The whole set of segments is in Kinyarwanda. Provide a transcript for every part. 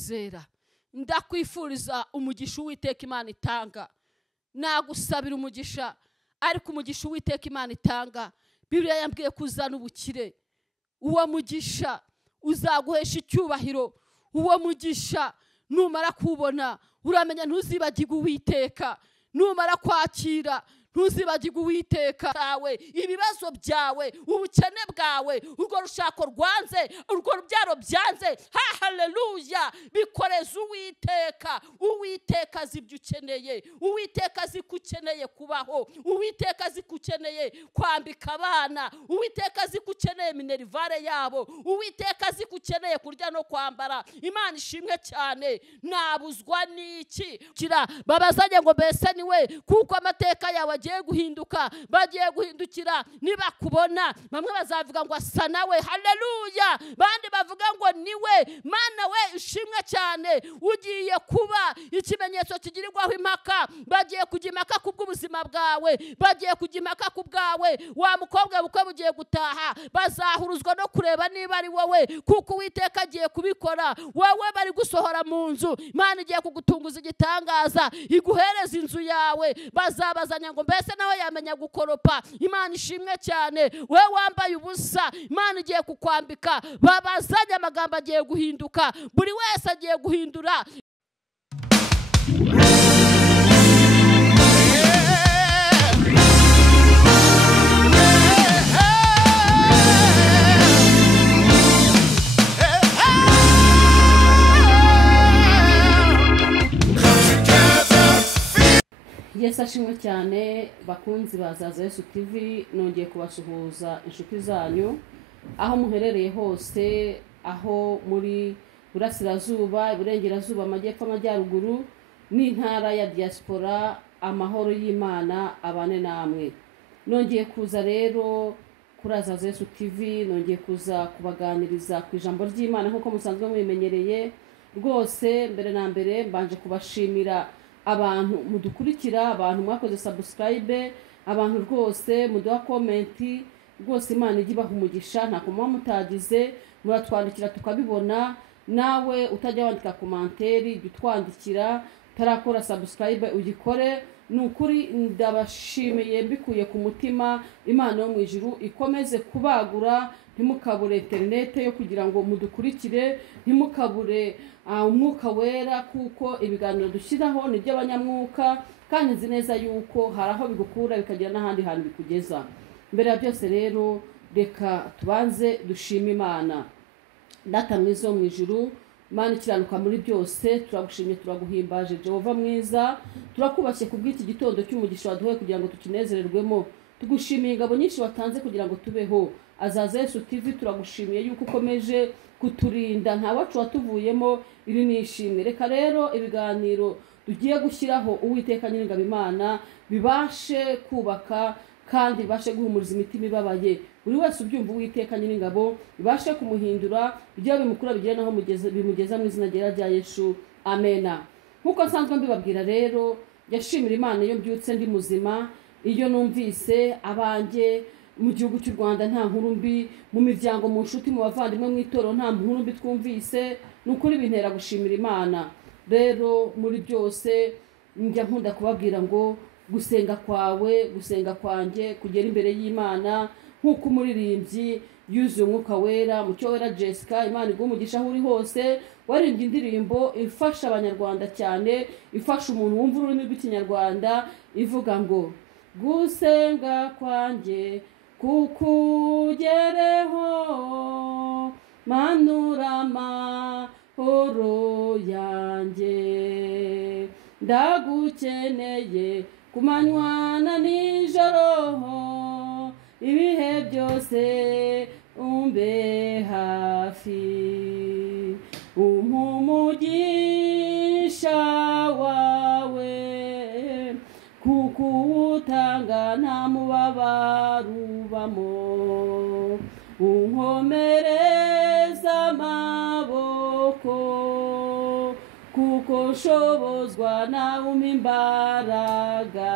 zera ndakwifuriza umugisha Uwiteka Imana itanga. Nagusabira umugisha, ariko umugisha Uwiteka Imana itanga Bibiliya yambwiye kuzana ubukire. Uwo mugisha uzaguhesha icyubahiro. Uwo mugisha numara kubona uramenya ntuzibagirwe Uwiteka. Numara kwakira ntuzibagirwe Uwiteka tawe, ibibazo byawe, ubukene bwawe, urwo rushako rwanze, urwo rubyaro byanze, haleluya, bikoreza Uwiteka. Uwiteka azi ibyo ukeneye, Uwiteka azi ko ukeneye kubaho, Uwiteka azi ko ukeneye kwambika abana, Uwiteka azi ko ukeneye minerivare yabo, Uwiteka azi ko ukeneye kurya no kwambara. Imana ishimwe cyane. Nabuzwa n'iki kira babazanye ngo mbese niwe, kuko amateka yawe bagiye guhinduka, bagiye guhindukira. Niba kubona bamwe bazavuga ngo asa nawe, haleluya, bandi bavuga ngo niwe. Mana we ishimwe cyane, ugiye kuba ikimenyetso kigirirwaho impaka. Bagiye kujya impaka kubw'ubuzima bwawe, bagiye kujya impaka kubwawe. Wa mukobwa bukwe bugiye gutaha, bazahuruzwa no kureba niba ari wowe, kuko Uwiteka agiye kubikora. Wowe bari gusohora mu nzu, Imana igiye kugutunguza igitangaza, iguhereza inzu yawe. Bazabazanya ngo mbese nawe yamenya gukoropa. Imana ishimwe cyane. We wambaye ubusa, Imana igiye kukwambika. Babazanye amagambo agiye guhinduka, buri wese agiye guhindura. Yesu ashimwe cyane. Bakunzi bazaza Yesu TV, nongeye kubasuhuza inshuti zanyu aho muherereye hose, aho muri burasirazuba, iburengerazuba, amajyepfo, amajyaruguru n'intara ya diaspora. Amahoro y'Imana abane namwe. Nongeye kuza rero kuri Azaza Yesu TV, nongeye kuza kubaganiriza ku ijambo ry'Imana nk'uko musanzwe mubimenyereye. Rwose mbere na mbere mbanje kubashimira abantu mudukurikira, abantu mwakoze subscribe, abantu rwose muduha comment. Rwose Imana ijye ibaha umugisha, nta kuma mutagize, muratwandikira tukabibona. Nawe utajya wandika commentaire, utwandikira. Tarakora subscribe ugikore. Nukuri ndabashimiye mbikuye ku mutima. Imana yo mu ijuru ikomeze kubagura, ntimukabure internet yo kugira ngo mudukurikire, ntimukabure umwuka wera, kuko ibiganiro dushyiraho ni by'abanyamwuka, kandi nzi neza yuko hari aho bigukura bikagira n'ahandi hantu bikugeza. Mbere ya byose rero reka tubanze dushime Imana. Data mwiza wo mu ijuru, Imana ikiranuka muri byose, turagushimye, turaguhimbaje Jehova mwiza. Turakubashye kubw'iki gitondo cy'umugisha waduhaye kugira ngo tukinezererwemo. Tugushimiye ingabo nyinshi watanze kugira ngo tubeho. Azaza Yesu TV turagushimiye yuko ukomeje kuturinda, nta wacu watuvuyemo. Iri nishimwe. Reka rero ibiganiro tugiye gushyiraho Uwiteka Nyiringabo Imana bibashe kubaka kandi bibashe guhumuriza imitima ibabaye. Buri wese ubyumva Uwiteka Nyiringabo bibashe kumuhindura, ibyo bimukura bigire naho bimugeza mu izina rya Yesu. Amena. Nkuko nsanzwe mbibabwira rero, yashimira Imana iyo mbyutse ndi muzima, iyo numvise abanjye mu gihugu cy'u Rwanda nta nkuru mbi, mu miryango, mu nshuti, mu bavandimwe, mu itorero nta nkuru mbi twumvise. Nukuri bintera gushimira Imana. Rero muri byose njya nkunda kubabwira ngo gusenga kwawe, gusenga kwanjye kugera imbere y'Imana, nk'uko umuririmbyi yuzuye umwuka wera, Mucyo Wera Jessica, Imana iguhe umugisha aho uri hose, waririmbye indirimbo ifasha abanyarwanda cyane, ifasha umuntu wumva ururimi rw'Ikinyarwanda, ivuga ngo gusenga kwanjye kukugereho, manura amahoro yanjye, ndagukeneye ku manywa na nijoro, ibihe byose umbe hafi, umugisha wawe, kuko utanga nta mubabaro ubamo, unkomereza amaboko, kuko nshobozwa nawe umpa imbaraga.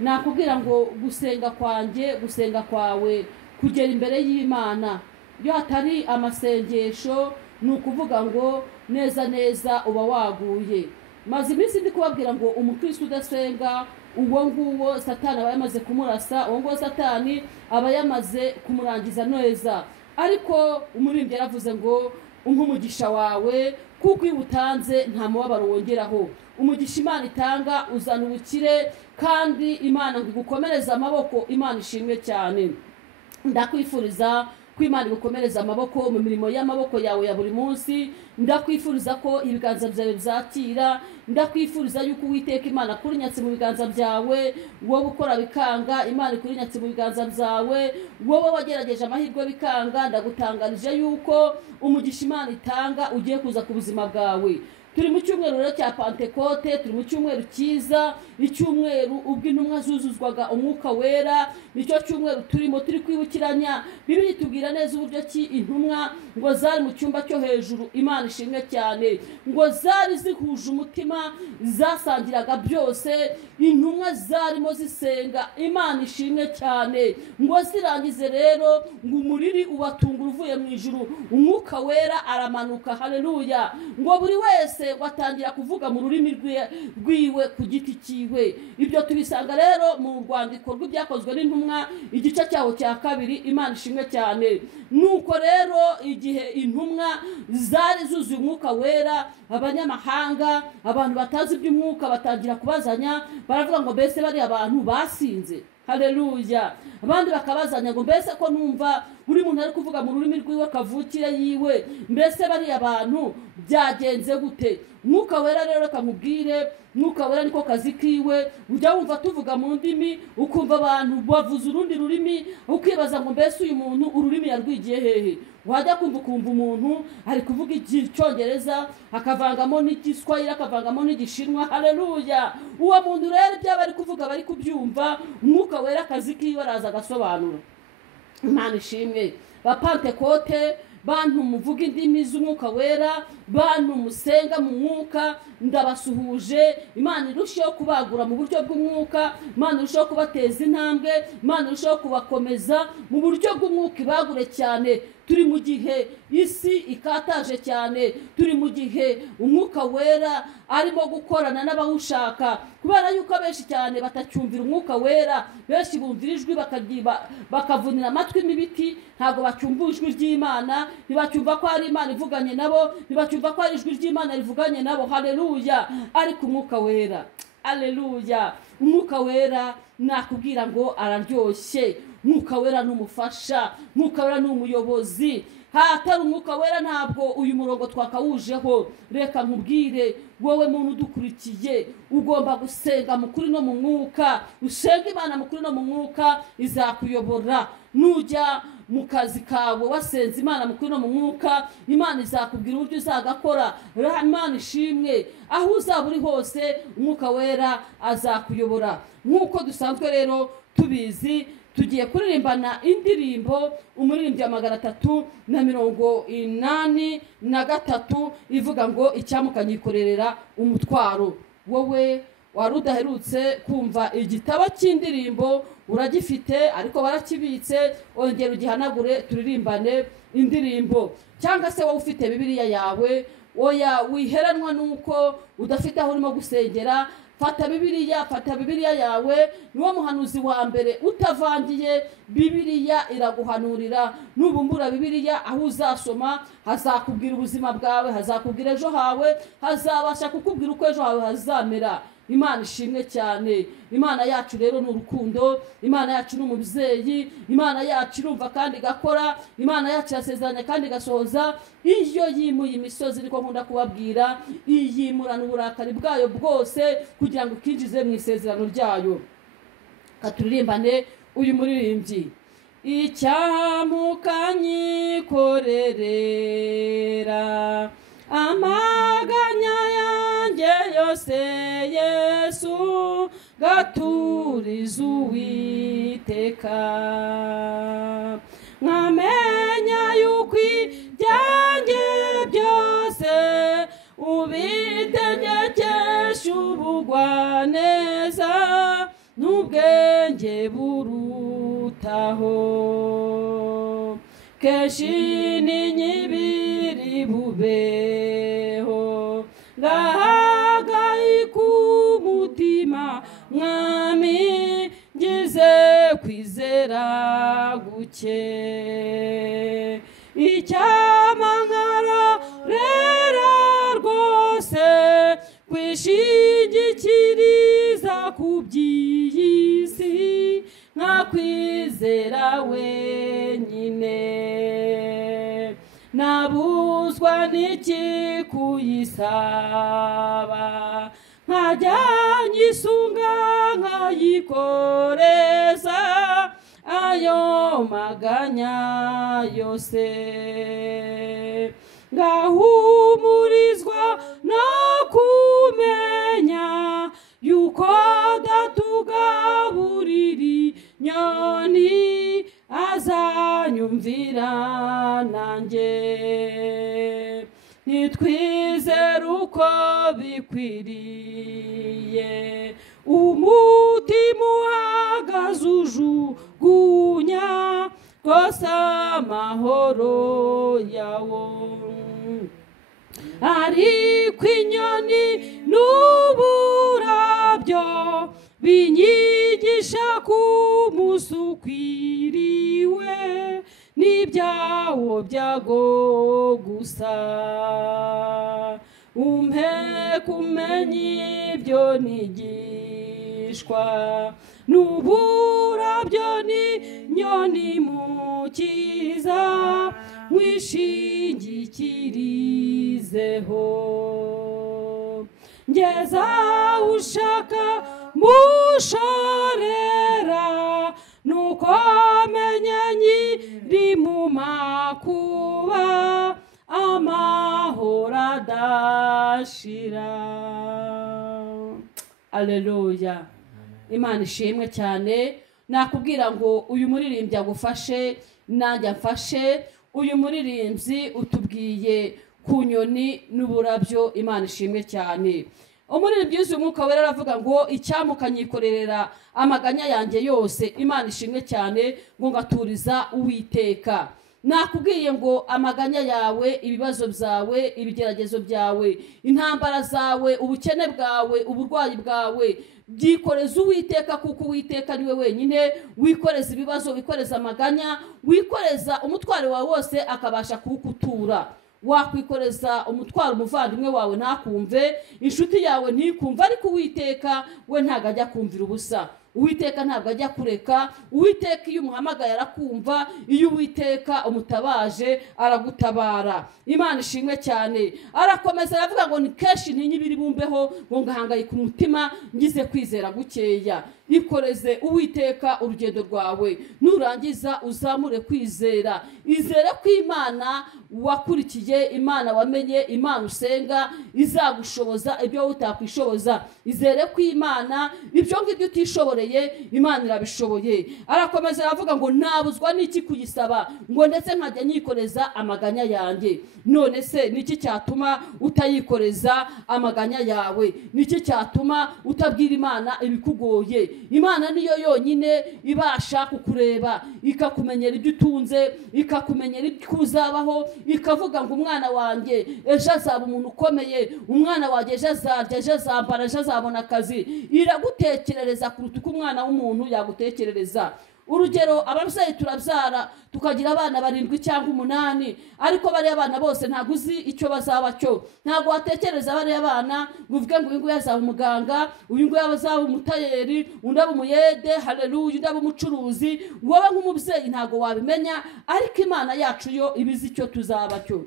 Nakubwira ngo gusenga kwanjye, gusenga kwawe kugera imbere y'Imana, iyo hatari amasengesho, ni ukuvuga ngo neza neza uba waguye. Maze iminsi ndi kubabwira ngo umukristo udasenga uwo nguwo satani aba yamaze kumurasa, uwo nguwo satani aba yamaze kumurangiza neza. Ariko umuririmbyi yaravuze ngo umugisha wawe kuko iyo utanze nta mubabaro wongeraho. Umugisha Imana itanga uzana ubukire, kandi Imana ngo igukomereze amaboko. Imana ishimwe cyane. Ndakwifuriza ko Imana igukomereza amaboko mu mirimo y'amaboko yawe ya buri munsi. Ndakwifuriza ko ibiganza byawe byakira. Ndakwifuriza yuko Uwiteka Imana kurinyatse mu biganza byawe, wowe ukora bikanga Imana kurinyatse mu biganza byawe, wowe wagerageje amahirwe bikanga. Ndagutangarije yuko umugisha Imana itanga ugiye kuza ku buzima bwawe. Turi mu cyumweru rero cya Pentekote, turi mu cyumweru cyiza, icyumweru ubwo intumwa zuzuzwaga umwuka wera. Nicyo cyumweru turimo turi kwibukiranya. Bibiliya itubwira neza uburyo ki intumwa ngo zari mu cyumba cyo hejuru. Imana ishimwe cyane, ngo zari zihuje umutima, zasangiraga byose. Intumwa zarimo zisenga. Imana ishimwe cyane, ngo zirangize rero ngo umuriri ubatungura uvuye mu ijuru, umwuka wera aramanuka. Haleluya! Ngo buri wese watangira kuvuga mu rurimi rwiwe ku giti cyiwe. Ibyo tubisanga rero mu rwandiko rw'ibyakozwe n'intumwa igice cyaho cya 2. Imana ishimwe cyane. Nuko rero igihe intumwa zari zuzuye umwuka wera, abanyamahanga, abantu batazi iby'umwuka batangira kubazanya, baravuga ngo mbese bari abantu basinze. Haleluya! Abandi bakabazanya ngo mbese ko numva buri muntu ari kuvuga mu rurimi rwiwe kavukire yiwe, mbese bari abantu byagenze gute? Mwuka wera rero kamubwire, mwuka wera niko kazi kiwe. Ujya wumva tuvuga mu ndimi ukumva abantu bavuza urundi rurimi, ukibaza ngo mbese uyu muntu ururimi yarwigiye hehe? Wajya kumva umuntu ari kuvuga icyongereza akavangamo n'igiswahili akavangamo n'igishinwa. Haleluya! Uwo muntu rero ibyo bari kuvuga bari kubyumva, umwuka wera akazi kiwe araza agasobanura. Imana ishimwe. Ba Pentekote, bantu muvuga indimi z'umwuka wera, bantu musenga mu mwuka, ndabasuhuje. Imana irushaho kubagura mu buryo bw'umwuka, Imana irushaho kubateza intambwe, Imana irushaho kubakomeza mu buryo bw'umwuka, ibagure cyane. Turi mu gihe isi ikataje cyane, turi mu gihe umwuka wera arimo gukorana n'abawushaka, kubera yuko abenshi cyane batacyumvira umwuka wera. Benshi bumvira ijwi bakavunira amatwi n'ibiti, ntabwo bacyumva ijwi ry'Imana, ntibacyumva ko ari Imana ivuganye nabo, ntibacyumva ko ari ijwi ry'Imana rivuganye nabo. Haleluya! Ariko umwuka wera, haleluya, umwuka wera nakubwira ngo araryoshye. Mwuka wera n'umufasha, mwuka wera n'umuyobozi. Hatari umwuka wera ntabwo uyu murongo twakawujeho. Reka nkubwire wowe muntu udukurikiye, ugomba gusenga mu kuri no mu mwuka. Usenga Imana mu kuri no mu mwuka, izakuyobora. Nujya mu kazi kawe wasenze Imana mu kuri no mu mwuka, Imana izakubwira uburyo uzagakora. Imana ishimwe. Aho uzaba uri hose umwuka wera azakuyobora. Nk'uko dusanzwe rero tubizi, tugiye kuririmbana indirimbo umuririmbyi wa 383 ivuga ngo icyamukanyikorerera umutwaro. Wowe wari udaherutse kumva igitabo cy'indirimbo uragifite, ariko barakibitse, ongera ugihanagure turirimbane indirimbo. Cyangwa se wowe ufite Bibiliya yawe, oya wiheranwa nuko udafite aho urimo gusengera, fata Bibiliya yawe. Niwo muhanuzi wa mbere utavangiye. Bibiliya iraguhanurira. Nubumbura Bibiliya, aho uzasoma hazakubwira ubuzima bwawe, hazakubwira ejo hawe, hazabasha kukubwira uko ejo hawe hazamera. Imana ishimwe cyane. Imana yacu rero ni urukundo, Imana yacu ni umubyeyi, Imana yacu irumva kandi igakora, Imana yacu irasezeranya kandi igasohoza. Iyo yimuye imisozi, niko nkunda kubabwira, iyimurana uburakari bwayo bwose kugira ngo ikinjize mu isezerano ryayo. Katuririmbane uyu muririmbyi. Icyamukanyikorerera amaganya yanjye yose, Yesu gaturiza Uwiteka. Nkamenya yuko ibyanjye byose ubitegekesha ubugwaneza n'ubwenge burutaho. Kenshi n'inyibiri bube mwami ngize kwizera guke icyamangara rera rwose kwishingikiriza ku by'isi nkakwizera wenyine nabuzwa n'iki kuyisaba nkajya nyisunga nkayikoreza ayo maganya yose ngahumurizwa no kumenya yuko datugaburira inyoni azanyumvira nanjye nitwizere uko bikwiriye umutima uhagaze ujugunya rwose amahoro yawo ariko inyoni n'uburabyo binyigisha kumusukwiriwe n'ibyawo byago gusa umpe kumenya ibyo nigishwa n'uburabyo n'inyoni mukiza mwishingikirizeho ngeza ushaka mushorera nuko menye nyiri mu makuba amahoro adashira. Aleluya. Imana ishimwe cyane. Nakubwira ngo uyu muririmbyi agufashe nanjye amfashe. Uyu muririmbyi utubwiye ku nyoni n'uburabyo. Imana ishimwe cyane. Umuririmbyi yuzuye umwuka wera aravuga ngo icyamukanyikorerera amaganya yanjye yose. Imana ishimwe cyane ngo ngaturiza Uwiteka. Nakubwiye ngo amaganya yawe, ibibazo byawe, ibigeragezo byawe, intambara zawe, ubukene bwawe, uburwayi bwawe byikoreza Uwiteka, kuko Uwiteka niwe wenyine wikoreza ibibazo, wikoreza amaganya, wikoreza umutwaro wawe wose akabasha kuwukutura. Wakwikoreza umutwaro umuvandimwe wawe ntakumve, inshuti yawe ntikumve, ariko Uwiteka we ntago ajya kumvira ubusa. Uwiteka ntabwo ajya kureka. Uwiteka iyo umuhamagaye arakumva, iyo Uwiteka umutabaje aragutabara. Imana ishimwe cyane. Arakomeza aravuga ngo ni kenshi ntinyi biri bumbeho ngo ngahangayika umutima ngize kwizera gukeya. Ikoreze Uwiteka urugendo rwawe, nurangiza uzamure kwizera. Izere ko Imana wakurikiye, Imana wamenye, Imana usenga izagushoboza ibyo utakwishoboza. Izere ko Imana ibyo ngibyo utishoboreye Imana irabishoboye. Arakomeza aravuga ngo nabuzwa n'iki kuyisaba ngo ndetse nkajya nyikoreza amaganya yanjye. None se niki cyatuma utayikoreza amaganya yawe? Niki cyatuma utabwira Imana ibikugoye? Imana niyo yonyine ibasha kukureba, ikakumenyera ibyo utunze, ikakumenyera ibyo uzabaho, ikavuga ngo umwana wanjye ejo azaba umuntu ukomeye, umwana wanjye ejo azarya, ejo azambara, ejo azabona akazi. Iragutekerereza kuruta uko umwana w'umuntu yagutekerereza. Urugero, ababyeyi turabyara tukagira abana 7 cyangwa 8, ariko bari abana bose ntago uzi icyo bazaba cyo. Ntago watekereza bari abana ngo uvuge ngo uyu nguyu azaba umuganga, uyu nguyu azaba umutayeri, undi aba umuyede, haleluya, undi aba umucuruzi. Wowe nk'umubyeyi ntago wabimenya, ariko Imana yacu yo ibizi icyo tuzaba cyo.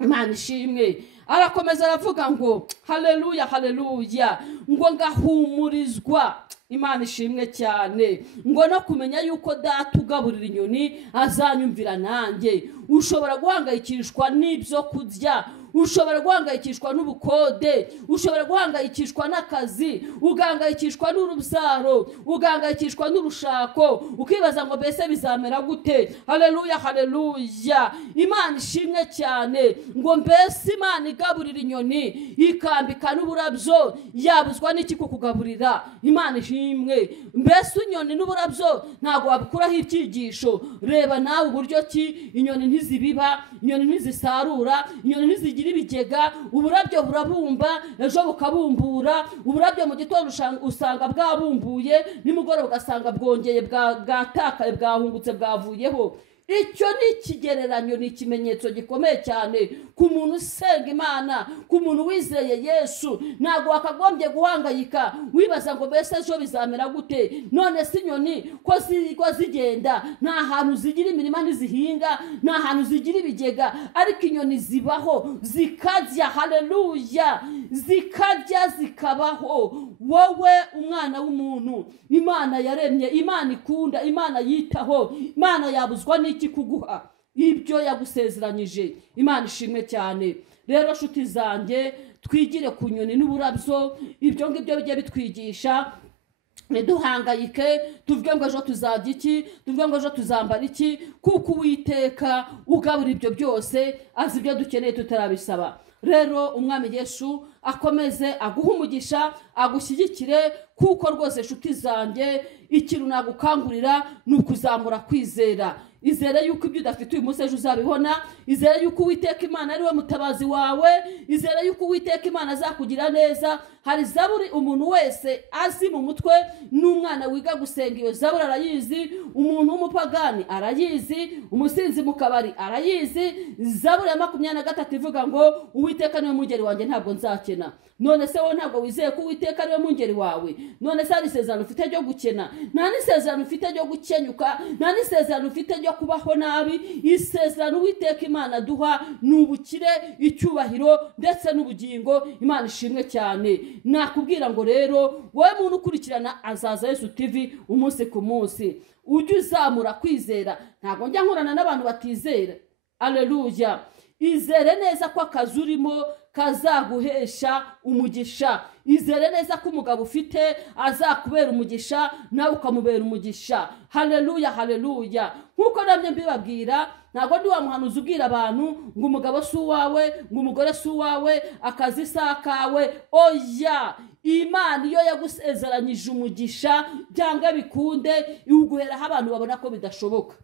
Imana ishimwe. Arakomeza aravuga ngo haleluya, haleluya, ngo ngahumurizwa. Imana ishimwe cyane. Ngo no kumenya yuko data ugaburira inyoni azanyumvira nanjye. Ushobora guhangayikishwa n'ibyo kurya, ushobora guhangayikishwa n'ubukode, ushobora guhangayikishwa n'akazi, ugahangayikishwa n'urubyaro, ugahangayikishwa n'urushako, ukibaza ngo mbese bizamera gute? Haleluya, haleluya. Imana ishimwe cyane. Ngo mbese Imana igaburira inyoni ikambika n'uburabyo yabuzwa n'iki kukugaburira? Imana ishimwe. Mbese inyoni n'uburabyo ntago wabukuraho ibyigisho? Reba nawe uburyo ki inyoni ntizibiba, inyoni ntizisarura, inyoni ntizigira bugira ibigega, uburabyo burabumba ejo bukabumbura, uburabyo mu gitondo usanga bwabumbuye, nimugoroba ugasanga bwongeye bwatakaye, bwahungutse, bwavuyeho. Icyo ni ikigereranyo, ni ikimenyetso gikomeye cyane ku muntu usenga Imana, ku muntu wizeye Yesu. Ntabwo wakagombye guhangayika wibaza ngo mbese ejo bizamera gute. None si inyoni ko zigenda, nta hantu zigira imirima ntizihinga, nta hantu zigira ibigega, ariko inyoni zibaho zikarya. Haleluya, zikarya zikabaho. Wowe umwana w'umuntu Imana yaremye, Imana ikunda, Imana yitaho, Imana yabuzwa n'iki kuguha ibyo yagusezeranyije. Imana ishimwe cyane. Rero nshuti zanjye, twigire ku nyoni n'uburabyo, ibyo ngibyo bijye bitwigisha. Ntiduhangayike tuvuge ngo ejo tuzarya iki, tuvuge ngo ejo tuzambara iki, kuko Uwiteka ugabura ibyo byose azi ibyo dukeneye tutarabisaba. Rero umwami Yesu akomeze aguha umugisha, agushyigikire, kuko rwose nshuti zanjye ikintu nagukangurira ni ukuzamura kwizera. Izere yuko ibyo udafite uyu munsi ejo uzabibona. Izere yuko Uwiteka Imana ari we mutabazi wawe. Izere yuko Uwiteka Imana azakugira neza. Hari zaburi umuntu wese azi mu mutwe, n'umwana wiga gusenga iyo zaburi arayizi, umuntu w'umupagani arayizi, umusinzi mu kabari arayizi. Zaburi ya 23 ivuga ngo Uwiteka niwe mungeri wanjye ntabwo nzakena. None se wowe ntabwo wizeye ko Uwiteka ariwe mungeri wawe? None se hari isezerano ufite ryo gukena? Nta n'isezerano ufite ryo gukenyuka, nta n'isezerano ufite ryo kubaho nabi. Isezerano Uwiteka Imana duha ni ubukire, icyubahiro ndetse n'ubugingo. Imana ishimwe cyane. Nakubwira ngo rero wowe muntu ukurikirana Azaza Yesu TV umunsi ku munsi, ujye uzamura kwizera. Ntabwo njya nkorana n'abantu batizera. Aleluya. Izere neza ko akazi urimo kazaguhesha umugisha. Izere neza ko umugabo ufite azakubera umugisha, nawe ukamubera umugisha. Haleluya, haleluya. Nkuko namye mbibabwira, ntabwo ndi wa muhanuzi ubwira abantu ngo umugabo si uwawe, ngo umugore si uwawe, akazi si akawe. Oya, Imana iyo yagusezeranyije umugisha, byanga bikunde iwuguheraho abantu babona ko bidashoboka.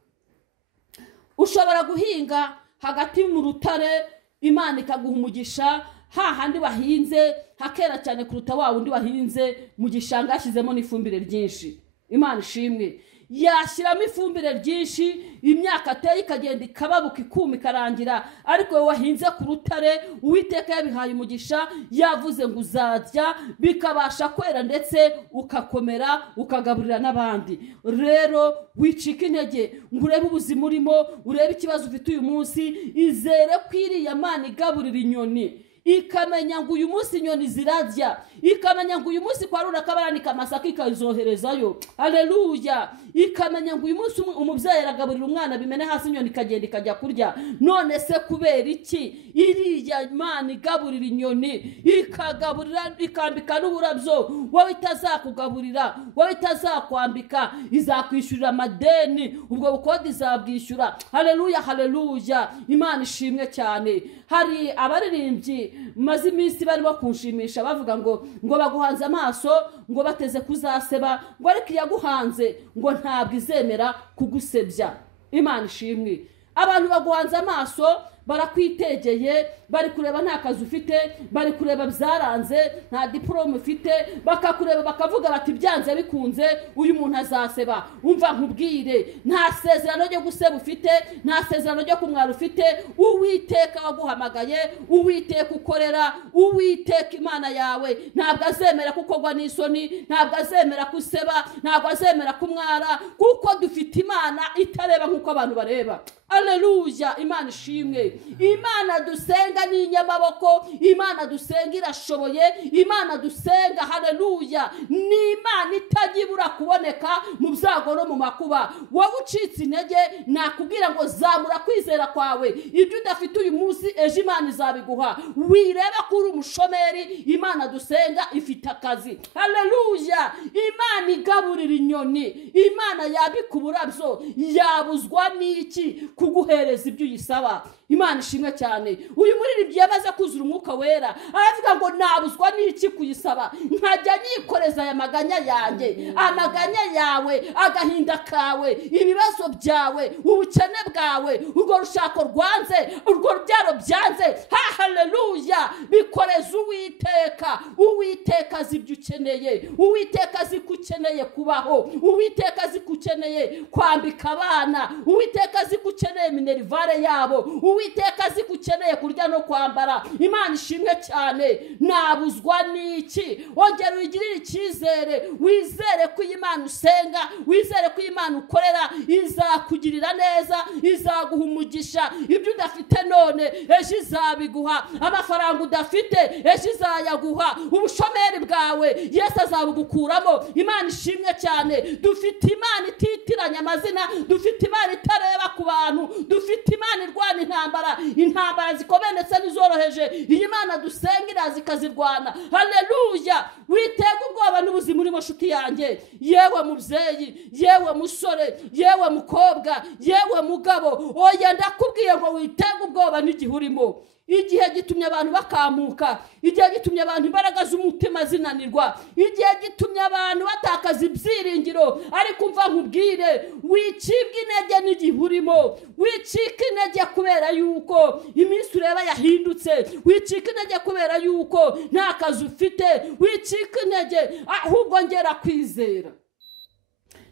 Ushobora guhinga hagati mu rutare, Imana ikaguha umugisha, hahandi wahinze hakera cyane kuruta wa wundi wahinze mu gishanga hashyizemo n'ifumbire ryinshi. Imana ishimwe. Yashyiramo ifumbire ryinshi, imyaka ateye ikagenda ikababuka, ikuma, ikarangira. Ariko wowe wahinze ku rutare, Uwiteka yabihaye umugisha, yavuze ngo uzarya bikabasha kwera ndetse ukakomera, ukagaburira n'abandi. Rero wicika intege ngo urebe ubuzima urimo, urebe ikibazo ufite uyu munsi. Izere ko iriya Mana igaburira inyoni, ikamenya ngo uyu munsi inyoni zirarya, ikamenya ngo uyu munsi kwa runaka baranika amasaka ikazoherezayo. Haleluya. Ikamenya ngo uyu munsi umubyeyi aragaburira umwana, bimene hasi inyoni ikagenda ikajya kurya. None se kubera iki iriya Mana igaburira inyoni, ikagaburira, ikambika n'uburabyo, wowe itazakugaburira, wowe itazakwambika, izakwishyurira amadeni, ubwo bukode izabwishyura. Haleluya, haleluya. Imana ishimwe cyane. Hari abaririmbyi maze iminsi barimo kunshimisha bavuga ngo baguhanze amaso, ngo bateze kuzaseba, ngo ariko yaguhanze ngo ntabwo izemera kugusebya. Imana ishimwe. Abantu baguhanze amaso barakwitegeye, bari kureba nta kazi ufite, bari kureba byaranze, nta diplome ufite, bakakureba bakavuga bati byanze bikunze uyu muntu azaseba. Umva nkubwire, nta sezerano ryo guseba ufite, nta sezerano ryo kumwara ufite. Uwiteka waguhamagaye, Uwiteka ukorera, Uwiteka Imana yawe ntabwo azemera kukogwa n'isoni, ntabwo azemera kuseba, ntabwo azemera kumwara, kuko dufite Imana itareba nkuko abantu bareba. Aleluya. Imana ishimwe. Imana dusenga ni inyamaboko, Imana dusenga irashoboye, Imana dusenga, haleluya, ni Imana itagibura kuboneka mu byago no mu makuba. Wowe ucitse intege, nakubwira ngo zamura kwizera kwawe. Ibyo udafite uyu munsi ejo Imana izabiguha. Wireba ko uri umushomeri, Imana dusenga ifite akazi. Haleluya. Imana igaburira inyoni, Imana yabika uburabyo, yabuzwa n'iki kuguhereza ibyo uyisaba. Imana ishimwe cyane. Uyu muririmbyi yabaze kuzura umwuka wera, aravuga ngo nabuzwa n'iki kuyisaba, nkajya nikoreza aya maganya yanjye, amaganya yawe, agahinda kawe, ibibazo byawe, ubukene bwawe, urwo rushako rwanze, urwo rubyaro byanze. Haleluya! bikoreza Uwiteka. Uwiteka azi ibyo ukeneye, Uwiteka azi ko ukeneye kubaho, Uwiteka azi ko ukeneye kwambika abana, Uwiteka azi ko ukeneye minerivare yabo, Uwiteka azi ko ukeneye kurya no kwambara. Imana ishimwe cyane. Nabuzwa n'iki? Ongera uyigirire icyizere, wizere ko Imana usenga, wizere ko Imana ukorera izakugirira neza, izaguha umugisha. Ibyo udafite none ejo izabiguha, amafaranga udafite ejo izayaguha, ubushomeri bwawe Yesu azabugukuramo. Imana ishimwe cyane. Dufite Imana ititiranya amazina, dufite Imana itareba ku bantu, dufite Imana irwana intambara zikomeye ndetse n'izoroheje. Iyi Mana dusengera zikazirwana. Haleluya! Witega ubwoba n'ubuzima urimo nshuti yanjye, yewe mubyeyi, yewe musore, yewe mukobwa, yewe mugabo. Oya ndakubwiye ngo witega ubwoba n'igihe urimo. Igihe gitumye abantu bakamuka, igihe gitumye abantu imbaraga z'umutima zinanirwa, igihe gitumye abantu batakaza ibyiringiro. Ariko umva nkubwire, wicibwa intege n'igihe urimo, wicika intege kubera yuko iminsi ureba yahindutse, wicika intege kubera yuko nta kazi ufite, wicika intege, ahubwo ngera kwizera.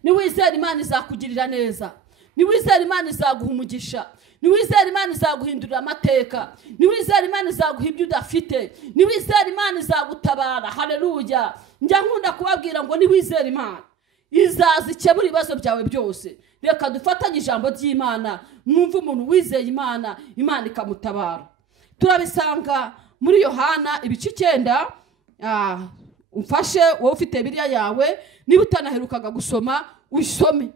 Niwizera Imana izakugirira neza, niwizera Imana izaguha umugisha, niwizera Imana izaguhindurira amateka, niwizera Imana izaguha ibyo udafite, niwizera Imana izagutabara. Haleluya! njya nkunda kubabwira ngo niwizera Imana izaza ikemura ibibazo byawe byose. Reka dufatanye ijambo ry'Imana, mwumve umuntu wizeye Imana, Imana ikamutabara. Turabisanga muri Yohana ibice 9. Umfashe wowe ufite Bibiliya yawe, niba utanaherukaga gusoma usome.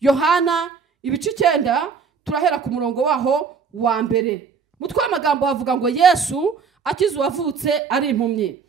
Yohana ibice 9 turahera ku murongo waho wa mbere. Mutwe amagambo bavuga ngo Yesu akiza uwavutse ari impumyi.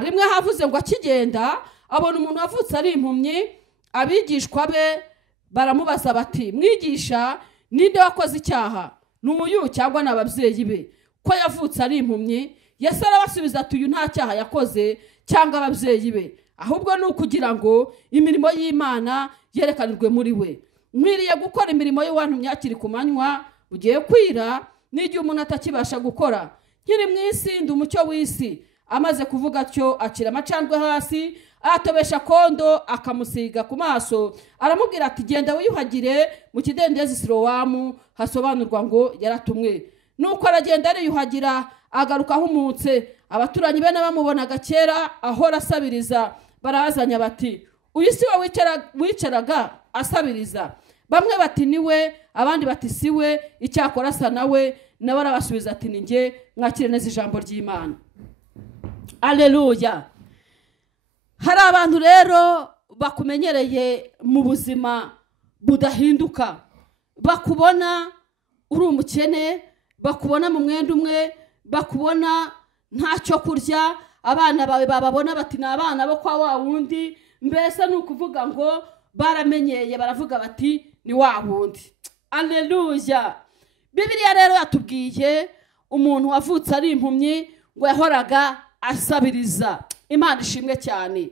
Rimwe havuze ngo akigenda abona umuntu wavutse ari impumyi, abigishwa be baramubaza bati, mwigisha, ninde wakoze icyaha, n'umuyu cyangwa n'ababyeyi be, ko yavutse ari impumyi? Yesu arabasubiza ati, uyu nta cyaha yakoze cyangwa ababyeyi be, ahubwo ni ukugira ngo imirimo y'Imana yerekanirwe muri we. Mwiriye gukora imirimo y'uwantumye akiri ku manywa, ugiye kwira n'igihe umuntu atakibasha gukora. Nkiri mu isi ndi umucyo w'isi. Amaze kuvuga atyo akira amacandwe hasi, atobesha kondo akamusiga ku maso, aramubwira ati, genda wiyuhagire mu kidendezi Silowamu, hasobanurwa ngo yaratumwe. Nuko aragenda ariyuhagira, agaruka ahumutse. Abaturanyi be n'abamubonaga kera ahora asabiriza barazanya bati, uyu si we wicaraga asabiriza? Bamwe bati niwe, abandi bati siwe, icyakora asa nawe. Nawe arabasubiza ati, ni njye. Mwakire neza ijambo ry'Imana. Aleluya! Hari abantu rero bakumenyereye mu buzima budahinduka, bakubona uri umukene, bakubona mu mwenda umwe, bakubona ntacyo kurya. Abana bawe bababona bati ni abana bo kwa wa wundi. Mbese ni ukuvuga ngo baramenyeye, baravuga bati ni wa wundi. Aleluya! Bibiliya rero yatubwiye umuntu wavutse ari impumyi ngo yahoraga asabiriza. Imana ishimwe cyane.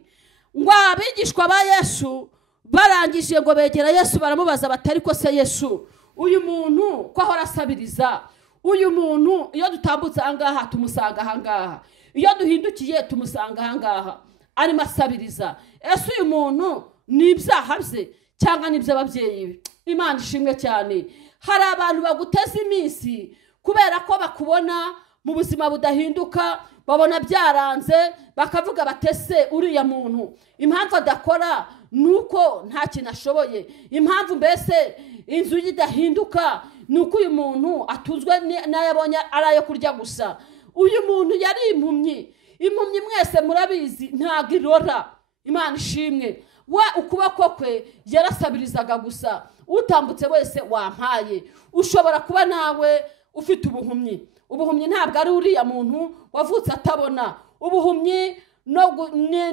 Ngo abigishwa ba Yesu barangije ngo begera Yesu baramubaza bati, ariko se Yesu, uyu muntu ko ahora asabiriza, uyu muntu iyo dutambutse ahangaha tumusanga ahangaha, iyo duhindukiye tumusanga ahangaha arimo asabiriza, ese uyu muntu ni ibyaha bye cyangwa ni iby'ababyeyi be? Imana ishimwe cyane. Hari abantu baguteza iminsi kubera ko bakubona mu buzima budahinduka, babona byaranze, bakavuga batese uriya muntu impamvu adakora nuko nta kintu ashoboye, impamvu mbese inzu idahinduka nuko uyu muntu atuzwe n'ayabonye arayo kurya gusa. Uyu muntu yari impumyi. Impumyi mwese murabizi ntago irora. Imana ishimwe. We ukuboko kwe yarasabirizaga gusa. Utambutse wese wampaye. Ushobora kuba nawe ufite ubuhumyi. Ubuhumyi ntabwo ari uriya muntu wavutse atabona. Ubuhumyi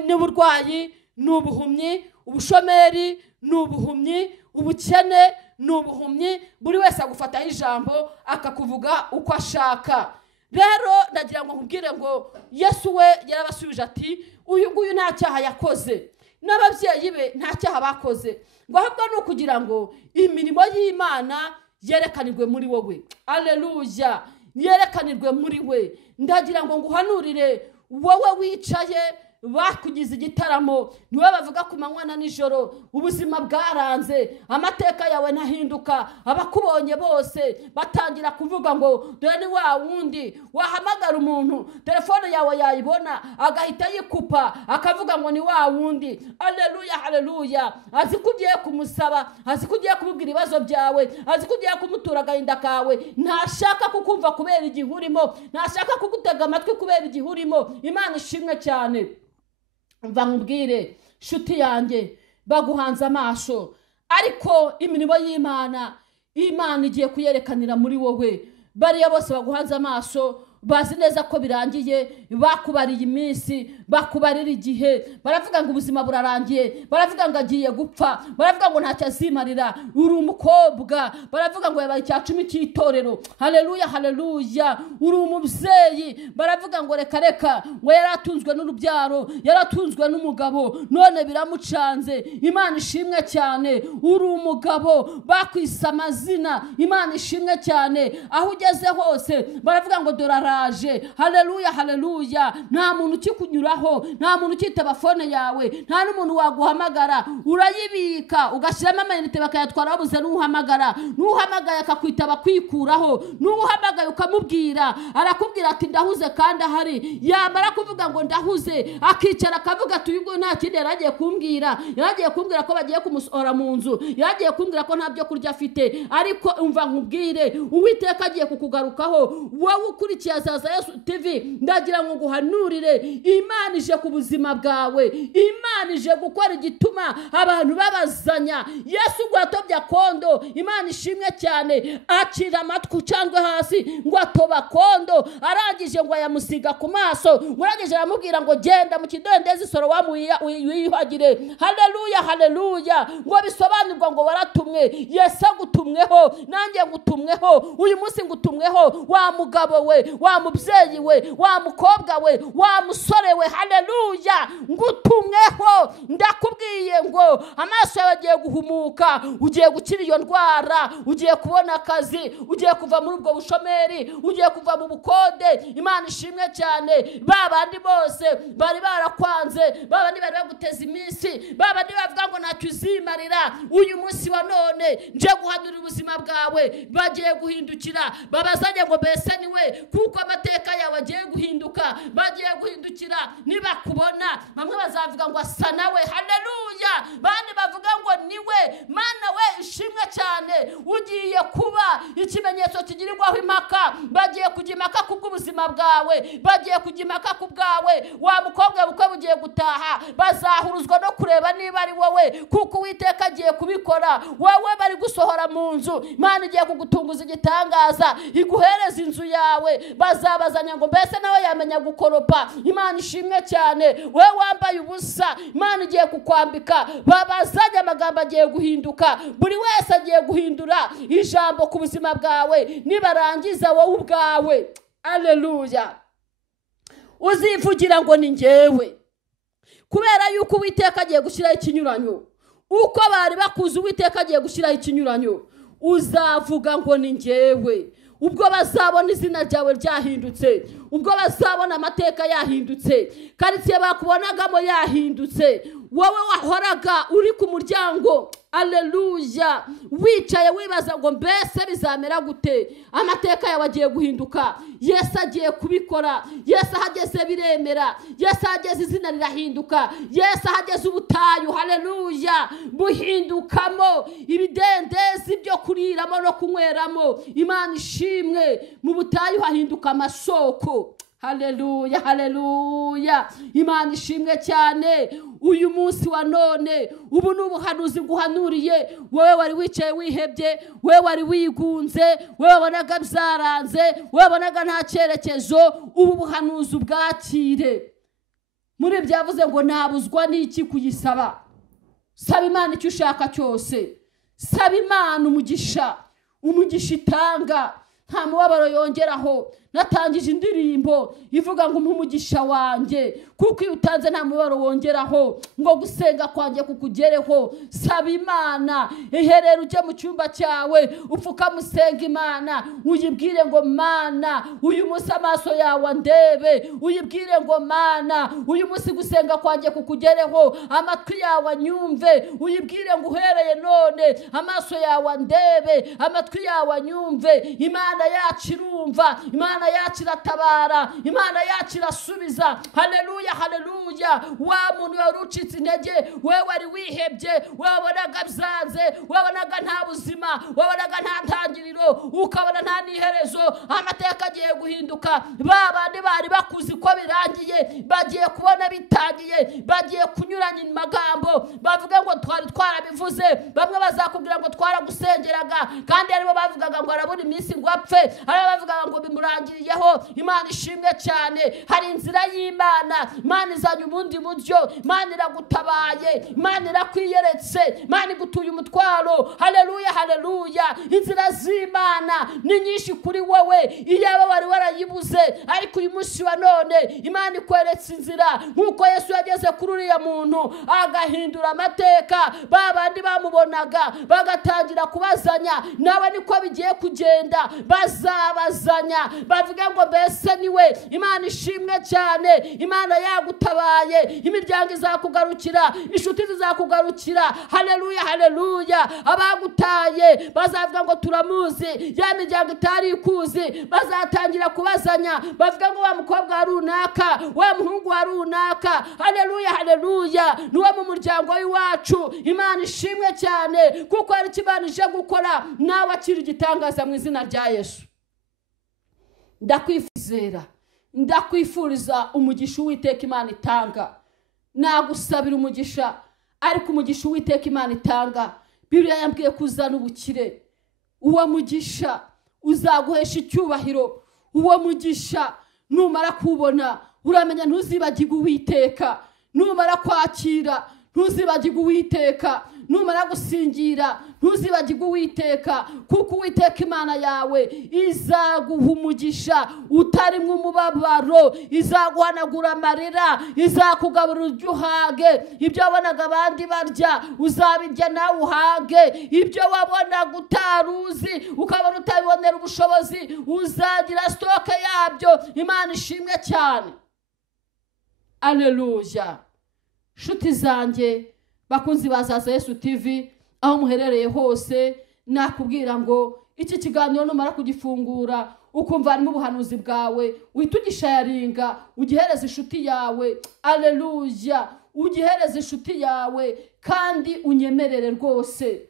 n'uburwayi ni ubuhumyi, ubushomeri ni ubuhumyi, ubukene n'ubuhumyi, buri wese agufataho ijambo akakuvuga uko ashaka. Rero ndagira ngo nkubwire ngo Yesu we yarabasubije ati uyu nguyu nta cyaha yakoze, n'ababyeyi be nta cyaha bakoze, ngo ahubwo ni ukugira ngo imirimo y'Imana yerekanirwe muri wowe. Aleluya, yerekanirwe muri we. Ndagira ngo nguhanurire wowe wicaye bakugize igitaramo, niwe bavuga ku manywa na nijoro, ubuzima bwaranze, amateka yawe ntahinduka, abakubonye bose batangira kuvuga ngo dore ni wa wundi. Wahamagara umuntu telefone yawe yayibona agahita yikupa akavuga ngo ni wa wundi. Aleluya, haleluya. Azi ko ugiye kumusaba, azi ko ugiye kumubwira ibibazo byawe, azi ko ugiye kumutura agahinda kawe, ntashaka kukumva kubera igihurimo, ntashaka kugutega amatwi kubera igihurimo. Imana ishimwe cyane. Umva nkubwire shuti yanjye, baguhanze amaso, ariko imirimo y'Imana, Imana igiye kuyerekanira muri wowe. Bariya bose baguhanze amaso bazi neza ko birangiye, bakubariye iminsi, bakubarira igihe, baravuga ngo ubuzima burarangiye, baravuga ngo agiye gupfa, baravuga ngo ntacyo azimarira, uri umukobwa, baravuga ngo yabaye icyacumi cy'itorero. Haleluya, haleluya. Uri umubyeyi, baravuga ngo reka reka, ngo yaratunzwe n'urubyaro, yaratunzwe n'umugabo, none biramucanze. Imana ishimwe cyane. Uri umugabo, bakwise amazina, Imana ishimwe cyane. Aho ugeze hose baravuga ngo dore araje. Haleluya, haleluya. Nta muntu ukikunyuraho, nta muntu ukitaba fone yawe, nta n'umuntu waguhamagara. Urayibika ugashyiramo amayinite bakayatwara wabuze n'uhamagara. N'uhamagaye akakwitaba kwikuraho, n'uhamagaye ukamubwira arakubwira ati ndahuze kandi ahari. Yamara kuvuga ngo ndahuze akicara akavuga ati uyu nguyu nta kindi yaragiye kumbwira, yaragiye kumbwira ko bagiye kumusohora mu nzu, yaragiye kumbwira ko nta byo kurya afite. Ariko umva nkubwire, Uwiteka agiye kukugarukaho. Wowe ukurikiye Azaza Yesu TV, ndagira ngo nguhanurire, Imana ije ku buzima bwawe, Imana ije gukora igituma abantu babazanya. Yesu gwatobye akondo, Imana ishimwe cyane, akira amatwi ucanzwe hasi ngo atoba kondo, arangije ngo yamusiga ku maso, urangije aramubwira ngo genda mu kidendezi soro wiyuhagire. Haleluya, haleluya. Ngo bisobanurwa ngo waratumwe. Yesu agutumweho, nanjye ngutumweho, uyu munsi ngutumweho, wa mugabo we, wa mubyeyi we, wa mukobwa we, wa musore we. Haleluya, ngutumweho. Ndakubwiye ngo amaso yawe agiye guhumuka, ugiye gukira iyo ndwara, ugiye kubona akazi, ugiye kuva muri ubwo bushomeri, ugiye kuva mu bukode. Imana ishimwe cyane. Babandi bose bari barakwanze, babandi bari baguteza iminsi, babandi bavuga ngo ntacyo uzimarira, uyu munsi wa none nje guhanurira ubuzima bwawe, bagiye guhindukira, babazanye ngo mbese niwe, kuko amateka yawe agiye guhinduka. Bagiye guhindukira, nibakubona bamwe bazavuga ngo asa nawe. Haleluya. Bandi bavuga ngo niwe. Mana we ishimwe cyane, ugiye kuba ikimenyetso kigirirwaho impaka. Bagiye kujya impaka kubw'ubuzima bwawe, bagiye kujya impaka ku bwawe. Wa mukobwa bukwe bugiye gutaha, bazahuruzwa no kureba niba ari wowe, kuko Uwiteka agiye kubikora. Wowe bari gusohora mu nzu, Imana igiye kugutunguza igitangaza, iguhereza inzu yawe. Bazabazanya ngo mbese nawe yamenya gukoropa. Imana ishimwe cyane. Wewe wambaye ubusa, Imana igiye kukwambika. Babazanye amagambo agiye guhinduka, buri wese agiye guhindura ijambo ku buzima bwawe, nibarangiza wowe ubwawe. Aleluya. Uzivugira ngo ni njyewe, kubera yuko Uwiteka agiye gushyiraho ikinyuranyo. Uko bari bakuze Uwiteka agiye gushyiraho ikinyuranyo, uzavuga ngo ni njyewe. Ubwo bazabona izina ryawe ryahindutse, ubwo bazabona amateka yahindutse, karitsiye bakubonagamo yahindutse, wowe wahoraga uri ku muryango. Aleluya. Wicaye wibaza ngo mbese bizamera gute, amateka yawe agiye guhinduka. Yesu agiye kubikora. Yesu ahageze biremera. Yesu ahageze izina rirahinduka. Yesu ahageze ubutayu, haleluya, buhindukamo ibidendezi byo kuriramo no kunyweramo. Imana ishimwe. Mu butayu hahinduka amasoko. Haleluya, haleluya. Imana ishimwe cyane. Uyu munsi wa none, ubu n'ubuhanuzi nguhanuriye. Wowe wari wicaye wihebye, wowe wari wigunze, wowe wabonaga byaranze, wowe wabonaga nta cyerekezo, ubu buhanuzi ubwakire. Muri byavuze ngo nabuzwa n'iki kuyisaba. Saba Imana icyo ushaka cyose. saba Imana umugisha itanga nta mubabaro yongeraho. Natangije indirimbo ivuga ngo umugisha wanjye, kuko iyo utanze nta mubabaro wongeraho, ngo gusenga kwanjye kukugereho. Saba Imana, iherera ujye mu cyumba cyawe upfuka musenga Imana, uyibwire ngo Mana uyu munsi amaso yawe andebe, uyibwire ngo Mana uyu munsi gusenga kwanjye kukugereho, amatwi yawe anyumve, uyibwire ngo uhereye none amaso yawe andebe, amatwi yawe anyumve. Imana yacu irumva, Imana yacu iratabara, Imana yacu irasubiza. Haleluya, haleluya. Wa muntu wari ucitse intege, wewe wari wihebye, wabonaga byanze, wabonaga nta buzima, wabonaga nta ntangiriro, ukabona nta niherezo, amateka agiye guhinduka. Babandi bari bakuzi ko birangiye bagiye kubona bitangiye, bagiye kunyuranya amagambo, bavuga ngo twari twarabivuze. Bamwe bazakubwira ngo twaragusengeraga, kandi aribo bavugaga ngo arabura iminsi ngo apfe, aribo bavugaga ngo bimurangiriyeho. Imana ishimwe cyane, hari inzira y'Imana. Imana izanye ubundi buryo, Imana iragutabaye, Imana irakwiyeretse, Imana igutuye umutwaro. Haleluya, haleluya. Inzira z'Imana ni nyinshi kuri wowe, iyaba wari warayibuze, ariko uyu munsi wa none Imana ikweretse inzira. Nkuko Yesu yageze kuri uriya muntu agahindura amateka, babandi bamubonaga bagatangira kubazanya, nawe niko bigiye kugenda, bazabazanya bavuga ngo mbese niwe. Imana ishimwe cyane, Imana yagutabaye, imiryango izakugarukira, inshuti zizakugarukira. Haleluya, haleluya. Abagutaye bazavuga ngo turamuzi, ya miryango itari ikuzi bazatangira kubazanya, bavuga ngo wa mukobwa wa runaka, wa muhungu wa runaka. Haleluya, haleluya. Nuwo mu muryango w'iwacu. Imana ishimwe cyane, kuko ari kibanije gukora, nawe akiri igitangaza mu izina rya Yesu. Ndakwifuriza umugisha Uwiteka Imana itanga. Nagusabira umugisha, ariko umugisha Uwiteka Imana itanga, Bibiliya yambwiye kuzana ubukire. Uwo mugisha uzaguhesha icyubahiro. Uwo mugisha numara kubona uramenya ntuzibagirwe Uwiteka. Numara kwakira ntuzibagirwe Uwiteka. Numara gusingira ntuzibagirwe Uwiteka, kuko Uwiteka Imana yawe izaguha umugisha utarimo umubabaro, izaguhanagura amarira, izakugaburira uryo uhage. Ibyo wabonaga abandi barya uzabirya nawe uhage. Ibyo wabonaga utaruzi ukabona utabibonera ubushobozi, uzagira stoke yabyo. Imana ishimwe cyane. Aleluya. Shuti zanjye bakunzi bazaza Yesu TV, aho muherereye hose, nakubwira ngo iki kiganiro numara kugifungura ukumva harimo ubuhanuzi bwawe, uhitugishayaringa, ugihereza inshuti yawe. Aleluya. Ugihereza inshuti yawe, kandi unyemerere rwose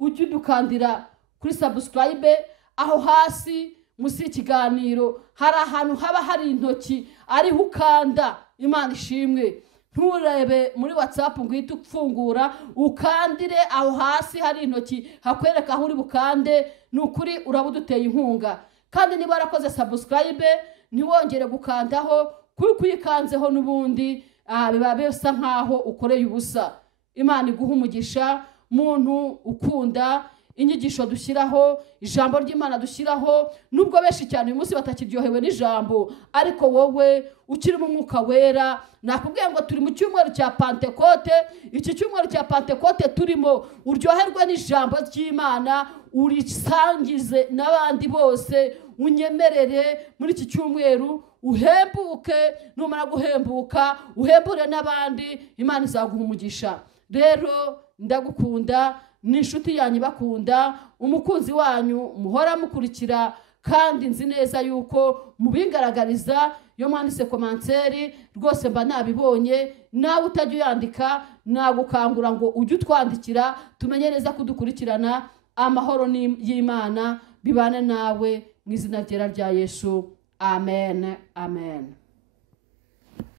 ujye udukandira kuri subscribe. Aho hasi musi ikiganiro hari ahantu haba hari intoki ariho ukanda. Imana ishimwe. Nturebe muri WhatsApp ngo uhite ufungura ukandire aho hasi hari intoki hakwereka aho uri bukande. Nukuri urabuduteye inkunga. Kandi niba warakoze subscribe ntiwongere gukandaho, kuko uyikanzeho n'ubundi biba bisa nkaho ukoreye ubusa. Imana iguha umugisha muntu ukunda inyigisho dushyiraho, ijambo ry'Imana dushyiraho. Nubwo benshi cyane uyu munsi batakiryohewe n'ijambo, ariko wowe ukiri mu mwuka wera, nakubwiye ngo turi mu cyumweru cya Pentekote. Iki cyumweru cya Pentekote turimo, uryoherwe n'ijambo ry'Imana, urisangize n'abandi bose. Unyemerere muri iki cyumweru uhembuke, numara guhembuka uhembure n'abandi. Imana izaguha umugisha. Rero ndagukunda, ni inshuti yanyu bakunda, umukunzi wanyu muhora mukurikira, kandi nzi neza yuko mubingaragariza. Iyo mwanditse commentaire rwose mba nabibonye. Nawe utajya uyandika nagukangura ngo ujye utwandikira, tumenye neza kudukurikirana. Amahoro y'Imana bibane nawe mu izina rya Yesu. Amen, amen.